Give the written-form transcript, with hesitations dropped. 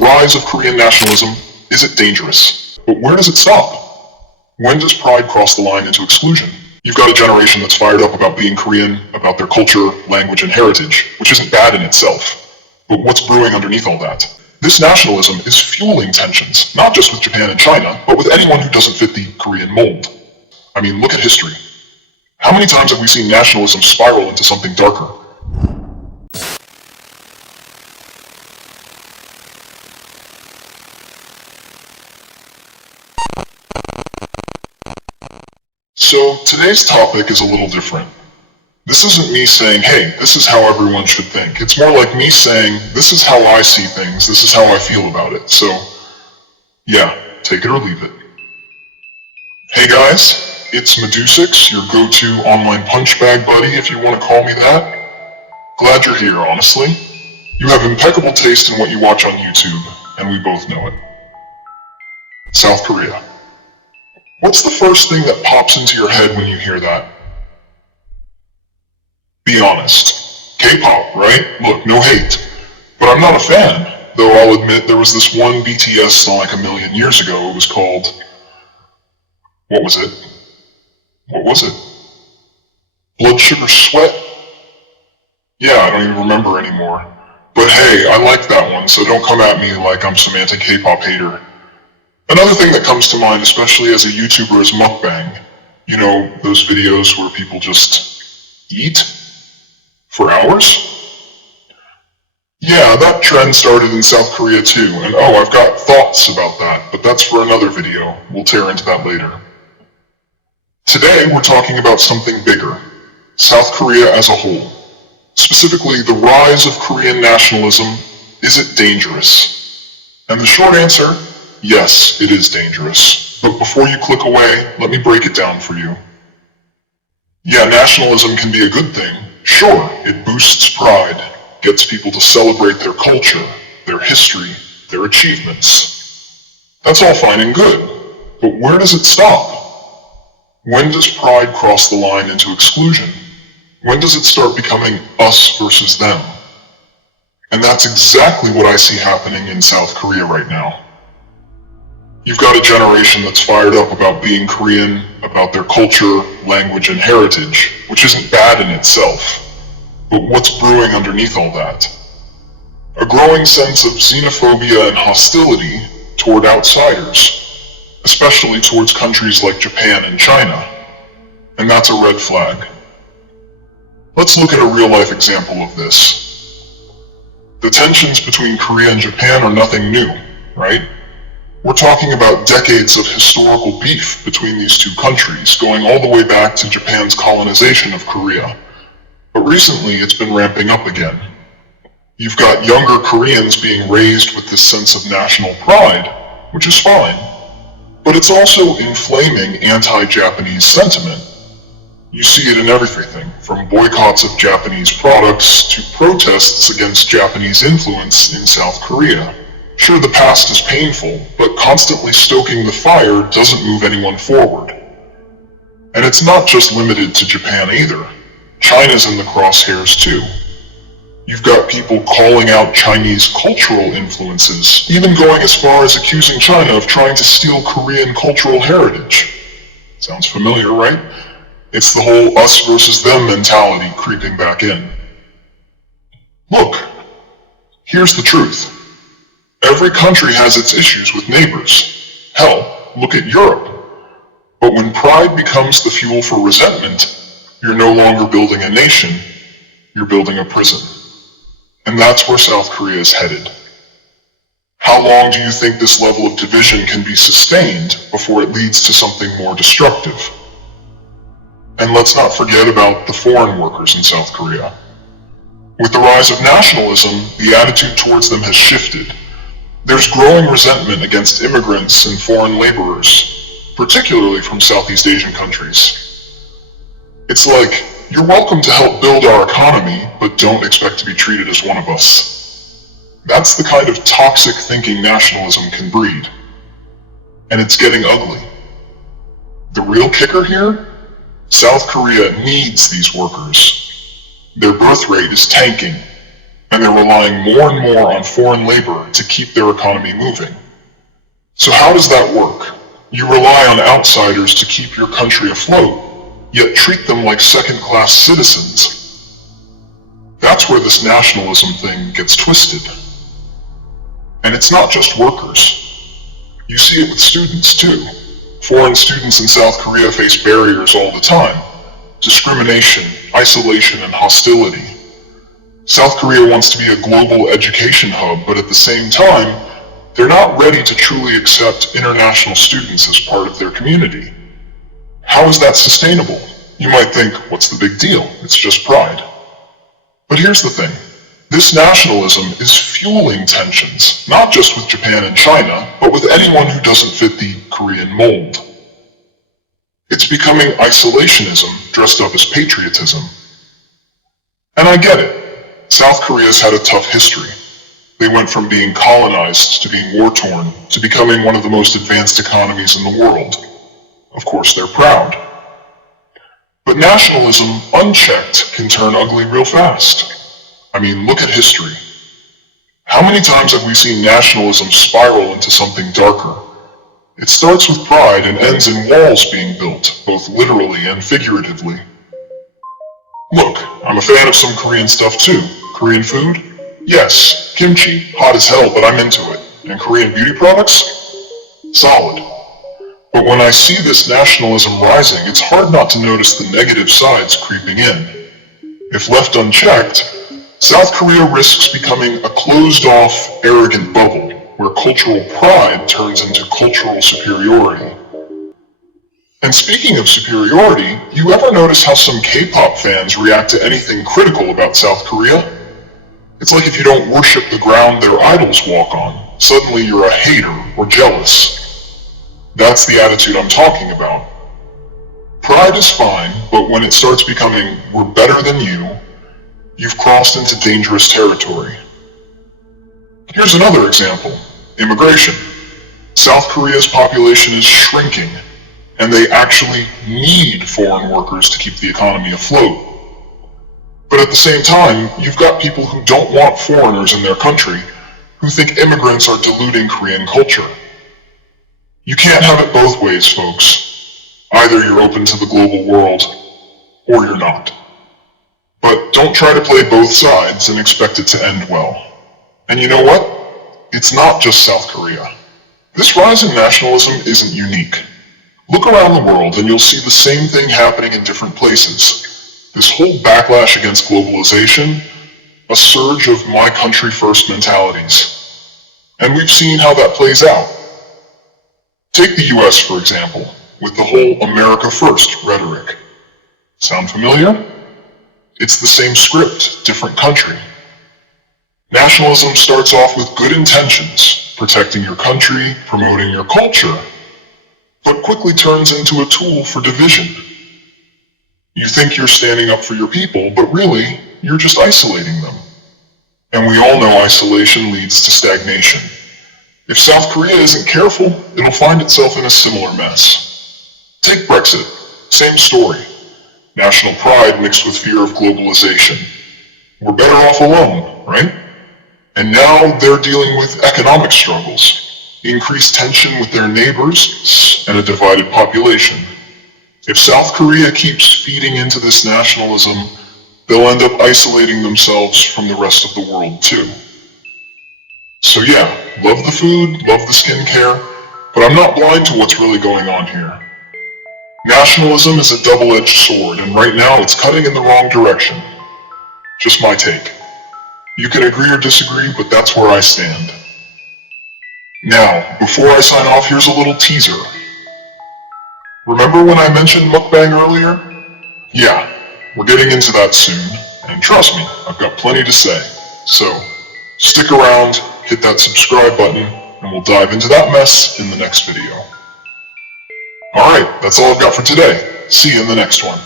rise of Korean nationalism, is it dangerous? But where does it stop? When does pride cross the line into exclusion? You've got a generation that's fired up about being Korean, about their culture, language, and heritage, which isn't bad in itself. But what's brewing underneath all that? This nationalism is fueling tensions, not just with Japan and China, but with anyone who doesn't fit the Korean mold. I mean, look at history. How many times have we seen nationalism spiral into something darker? So today's topic is a little different. This isn't me saying, hey, this is how everyone should think. It's more like me saying, this is how I see things, this is how I feel about it. So, yeah, take it or leave it. Hey guys, it's Medusix, your go-to online punch bag buddy, if you want to call me that. Glad you're here, honestly. You have impeccable taste in what you watch on YouTube, and we both know it. South Korea. What's the first thing that pops into your head when you hear that? Be honest. K-pop, right? Look, no hate. But I'm not a fan, though I'll admit there was this one BTS song like a million years ago. It was called... What was it? Blood Sugar Sweat? Yeah, I don't even remember anymore. But hey, I like that one, so don't come at me like I'm some anti-K-pop hater. Another thing that comes to mind, especially as a YouTuber, is Mukbang. You know, those videos where people just eat for hours? Yeah, that trend started in South Korea too, and oh, I've got thoughts about that, but that's for another video. We'll tear into that later. Today, we're talking about something bigger. South Korea as a whole. Specifically, the rise of Korean nationalism. Is it dangerous? And the short answer, yes, it is dangerous. But before you click away, let me break it down for you. Yeah, nationalism can be a good thing. Sure, it boosts pride, gets people to celebrate their culture, their history, their achievements. That's all fine and good. But where does it stop? When does pride cross the line into exclusion? When does it start becoming us versus them? And that's exactly what I see happening in South Korea right now. You've got a generation that's fired up about being Korean, about their culture, language, and heritage, which isn't bad in itself. But what's brewing underneath all that? A growing sense of xenophobia and hostility toward outsiders, especially towards countries like Japan and China. And that's a red flag. Let's look at a real-life example of this. The tensions between Korea and Japan are nothing new, right? We're talking about decades of historical beef between these two countries, going all the way back to Japan's colonization of Korea. But recently, it's been ramping up again. You've got younger Koreans being raised with this sense of national pride, which is fine. But it's also inflaming anti-Japanese sentiment. You see it in everything, from boycotts of Japanese products to protests against Japanese influence in South Korea. Sure, the past is painful, but constantly stoking the fire doesn't move anyone forward. And it's not just limited to Japan either. China's in the crosshairs too. You've got people calling out Chinese cultural influences, even going as far as accusing China of trying to steal Korean cultural heritage. Sounds familiar, right? It's the whole us versus them mentality creeping back in. Look, here's the truth. Every country has its issues with neighbors. Hell, look at Europe. But when pride becomes the fuel for resentment, you're no longer building a nation, you're building a prison. And that's where South Korea is headed. How long do you think this level of division can be sustained before it leads to something more destructive? And let's not forget about the foreign workers in South Korea. With the rise of nationalism, the attitude towards them has shifted. There's growing resentment against immigrants and foreign laborers, particularly from Southeast Asian countries. It's like, you're welcome to help build our economy, but don't expect to be treated as one of us. That's the kind of toxic thinking nationalism can breed. And it's getting ugly. The real kicker here? South Korea needs these workers. Their birth rate is tanking. and they're relying more and more on foreign labor to keep their economy moving. So how does that work? You rely on outsiders to keep your country afloat, yet treat them like second-class citizens. That's where this nationalism thing gets twisted. And it's not just workers. You see it with students too. Foreign students in South Korea face barriers all the time. Discrimination, isolation, and hostility. South Korea wants to be a global education hub, but at the same time, they're not ready to truly accept international students as part of their community. How is that sustainable? You might think, what's the big deal? It's just pride. But here's the thing. This nationalism is fueling tensions, not just with Japan and China, but with anyone who doesn't fit the Korean mold. It's becoming isolationism dressed up as patriotism. And I get it. South Korea's had a tough history. They went from being colonized to being war-torn to becoming one of the most advanced economies in the world. Of course, they're proud. But nationalism, unchecked, can turn ugly real fast. I mean, look at history. How many times have we seen nationalism spiral into something darker? It starts with pride and ends in walls being built, both literally and figuratively. Look, I'm a fan of some Korean stuff too. Korean food? Yes. Kimchi? Hot as hell, but I'm into it. And Korean beauty products? Solid. But when I see this nationalism rising, it's hard not to notice the negative sides creeping in. If left unchecked, South Korea risks becoming a closed-off, arrogant bubble, where cultural pride turns into cultural superiority. And speaking of superiority, you ever notice how some K-pop fans react to anything critical about South Korea? It's like if you don't worship the ground their idols walk on, suddenly you're a hater or jealous. That's the attitude I'm talking about. Pride is fine, but when it starts becoming, we're better than you, you've crossed into dangerous territory. Here's another example. Immigration. South Korea's population is shrinking, and they actually need foreign workers to keep the economy afloat. But at the same time, you've got people who don't want foreigners in their country, who think immigrants are diluting Korean culture. You can't have it both ways, folks. Either you're open to the global world, or you're not. But don't try to play both sides and expect it to end well. And you know what? It's not just South Korea. This rise in nationalism isn't unique. Look around the world and you'll see the same thing happening in different places. This whole backlash against globalization, a surge of my country first mentalities. And we've seen how that plays out. Take the US, for example, with the whole America first rhetoric. Sound familiar? It's the same script, different country. Nationalism starts off with good intentions, protecting your country, promoting your culture, but quickly turns into a tool for division. You think you're standing up for your people, but really, you're just isolating them. And we all know isolation leads to stagnation. If South Korea isn't careful, it'll find itself in a similar mess. Take Brexit, same story. National pride mixed with fear of globalization. We're better off alone, right? And now they're dealing with economic struggles, increased tension with their neighbors, and a divided population. If South Korea keeps feeding into this nationalism, they'll end up isolating themselves from the rest of the world too. So yeah, love the food, love the skincare, but I'm not blind to what's really going on here. Nationalism is a double-edged sword, and right now it's cutting in the wrong direction. Just my take. You can agree or disagree, but that's where I stand. Now, before I sign off, here's a little teaser. Remember when I mentioned Mukbang earlier? Yeah, we're getting into that soon, and trust me, I've got plenty to say. So, stick around, hit that subscribe button, and we'll dive into that mess in the next video. Alright, that's all I've got for today. See you in the next one.